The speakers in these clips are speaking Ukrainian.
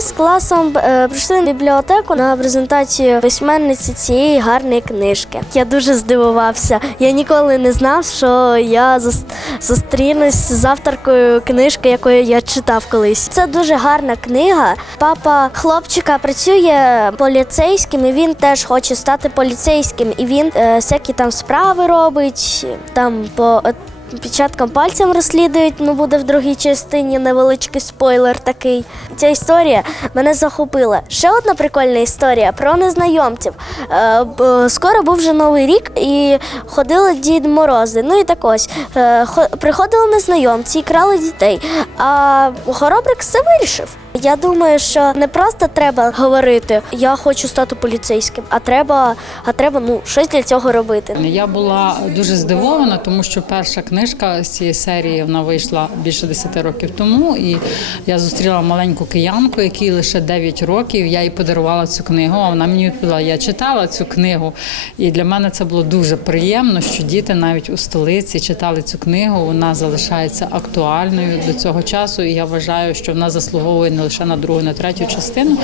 з класом е, прийшли в бібліотеку на презентацію письменниці цієї гарної книжки. Я дуже здивувався. Я ніколи не знав, що я зустрінусь з авторкою книжки, якою я читав колись. Це дуже гарна книга. Папа хлопчика працює поліцейським, і він теж хоче стати поліцейським. І він е, всякі там справи робить, там по е, пальцем розслідують, ну буде в другій частині невеличкий спойлер такий. Ця історія мене захопила. Ще одна прикольна історія про незнайомців. Е, скоро був вже новий рік і ходили Дід Морози. Ну і так ось е, хо- приходили незнайомці і крали дітей. А Хоробрик все вирішив. Я думаю, що не просто треба говорити Я хочу стати поліцейським, а треба, а треба ну щось для цього робити. Я була дуже здивована, тому що перша книжка з цієї серії вона вийшла більше 10 років тому. І я зустріла маленьку киянку, якій лише 9 років. Я їй подарувала цю книгу. А вона мені відповіла: я читала цю книгу. І для мене це було дуже приємно, що діти навіть у столиці читали цю книгу. Вона залишається актуальною до цього часу. І я вважаю, що вона заслуговує не лише на другу, на третю частину,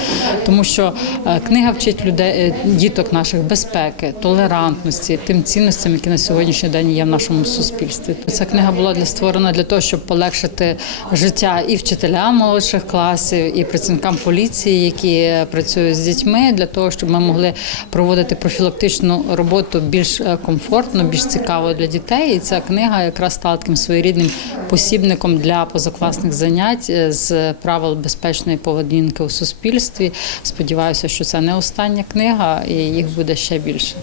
тому що е, книга вчить людей, е, діток наших безпеки, толерантності, тим цінностям, які на сьогоднішній день є в нашому суспільстві. Ця книга була для створена для того, щоб полегшити життя і вчителям молодших класів, і працівникам поліції, які працюють з дітьми, для того, щоб ми могли проводити профілактичну роботу більш е, комфортно, більш цікаво для дітей. І ця книга якраз стала таким своєрідним посібником для позакласних занять е, з правил безпечної поведінки у суспільстві. Сподіваюся, що це не остання книга, і їх буде ще більше.